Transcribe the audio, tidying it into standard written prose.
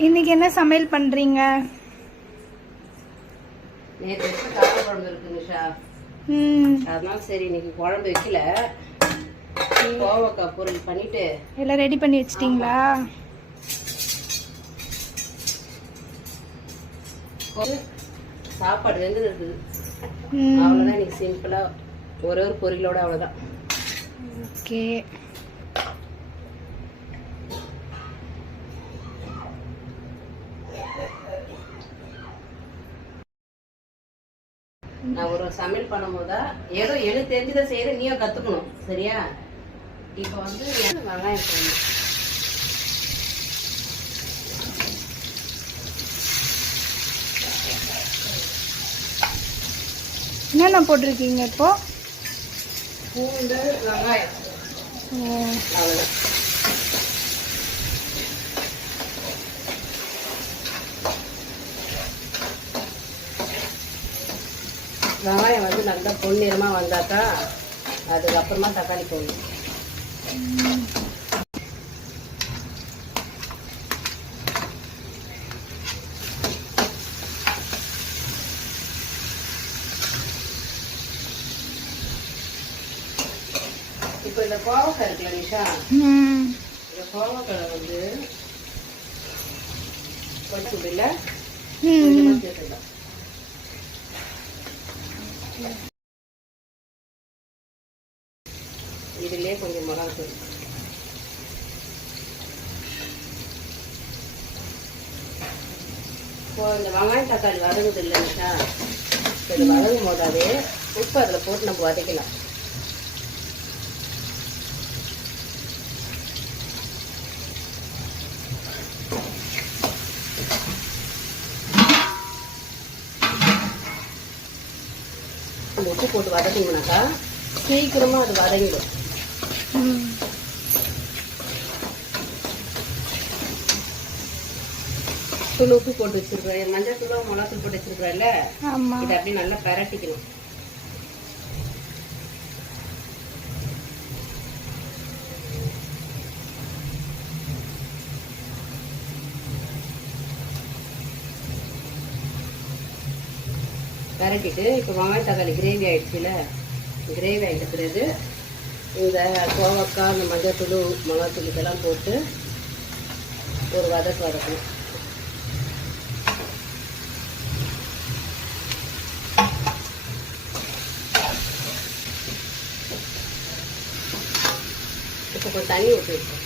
இன்னைக்கு என்ன சமையல் பண்றீங்க? நேற்று வச்சு கார குழம்பு இருக்கு நிஷா. அதனால சரி இன்னைக்கு குழம்பு வைக்கல. கோவக்காய் பொரியல் பண்ணிட்டு எல்லாம் ரெடி பண்ணி வச்சிட்டீங்களா? சாப்பாடு வெந்து இருக்குது. அவ்வளோதான் இன்னைக்கு சிம்பிளா ஒரு பொரியலோட அவ்வளோதான். ஓகே. நான் ஒரு சமையல் பண்ணும் போதா ஏதோ எனக்கு தெரிஞ்சதை செய்யற நீயும் கத்துக்கணும், சரியா? இப்போ வந்து வெங்காயம் போடணும். என்னென்ன போட்டிருக்கீங்க இப்போ? பூண்டு, வெங்காயம், அவ்வளோதான். வெங்காயம் வந்து நல்லா பொன்னிறமாக வந்தாக்கா அதுக்கப்புறமா தக்காளி போடணும். இப்போ இந்த கோவக்காய் இருக்குல்ல நிஷா, இந்த கோவக்காய் வந்து கொஞ்சம் இல்லை கொஞ்சமாக சேர்த்துக்கலாம். இதுலயே கொஞ்சம் மிளகாத்தூள், இப்போ இந்த வெங்காயம் தக்காளி வதங்குது இல்லைங்களா, இது வதங்கும் போதாவே உப்பு அதில் போட்டு நம்ம வதக்கலாம். உப்பு போட்டு வதக்கிங்கனாக்கா சீக்கிரமா அது வதங்கிடும். தூள் உப்பு போட்டு வச்சிருக்கிறேன், மஞ்சள் தூள் மிளகாத்தூள் போட்டு வச்சிருக்கிறேன்ல, இதை அப்படியே நல்லா பரட்டிக்கணும். பரட்டிட்டு இப்போ வெங்காயம் தக்காளி கிரேவி ஆயிடுச்சுல, கிரேவி ஆகிட்ட பிறகு இந்த கோவக்காய், இந்த மஞ்சள் தூள் மிளகாத்தூள் இதெல்லாம் போட்டு ஒரு வதக்கணும். இப்போ கொஞ்சம் தண்ணி ஊற்றி வச்சோம்.